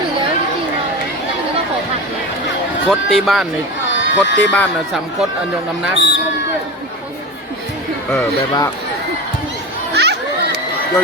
ถือแล้วจริงๆเราไม่ต้องขอผักเลยคดตีบ้านนี่คดตีบ้านน่ะสำคดอันยงน้ำหนักแบบว่าโย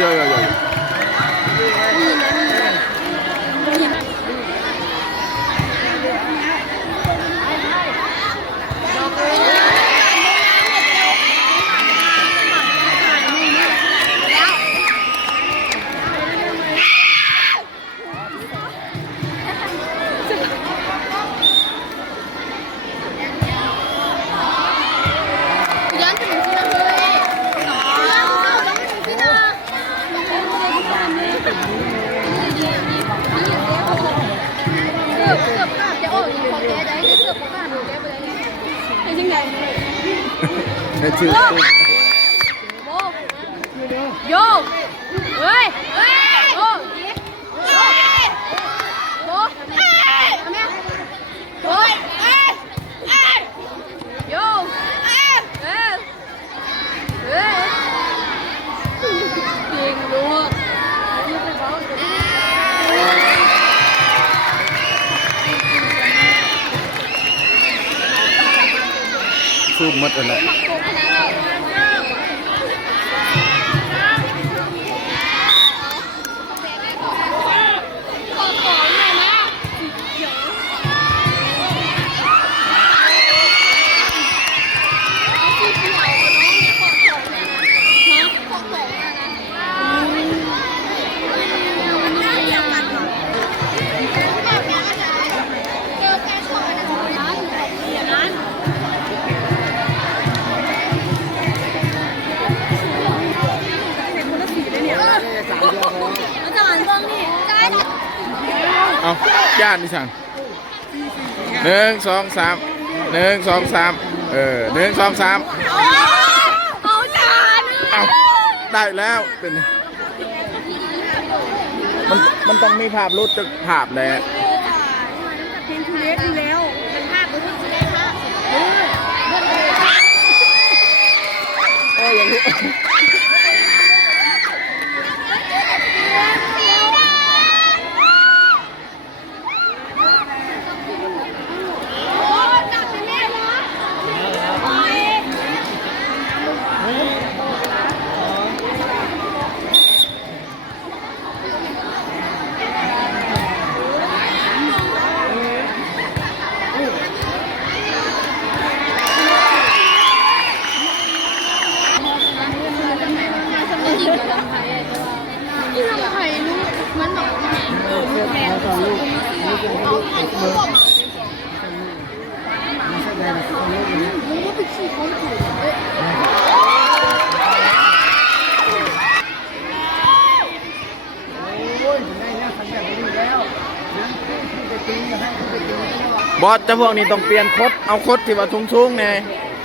ในชื่อโยเฮ้ยโอ้โบทำไมโอ้ยโยจริงลูกซูมหมดเลยเอาย่านดิฉัน1 2 3 1 2 3 1 2 3เอาจานเอาได้แล้วเป็นมันต้องมีภาพรูดจากภาพแล้วเป็นทุเรศอยู่แล้วเป็นภาพเป็นทุเรศค่ะโอ้ยอย่างนี้บอสจะพวกนี้ต้องเปลี่ยนคดเอาคดที่ว่าทุ่งๆไง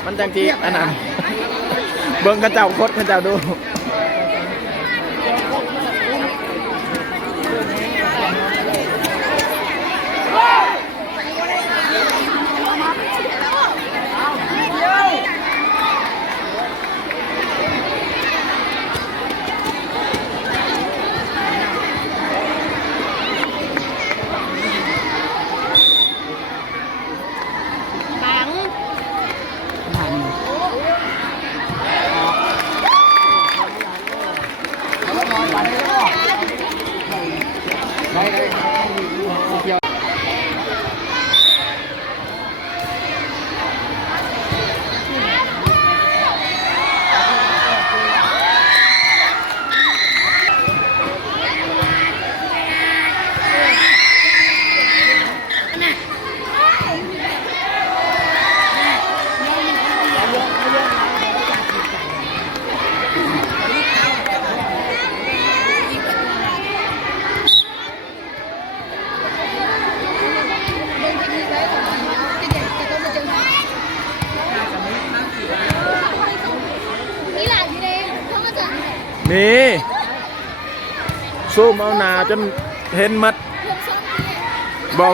มันจังทีอันนั้นเบิ่งกระเจ้าคดกระเจ้าดูนี่ซูมเอาหนาจนเห็นมัดบอ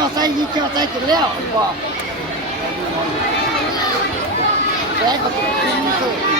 จ้าใส่ยี่เจ้าใส่กินแล้วบอกแล้วก็กินสุด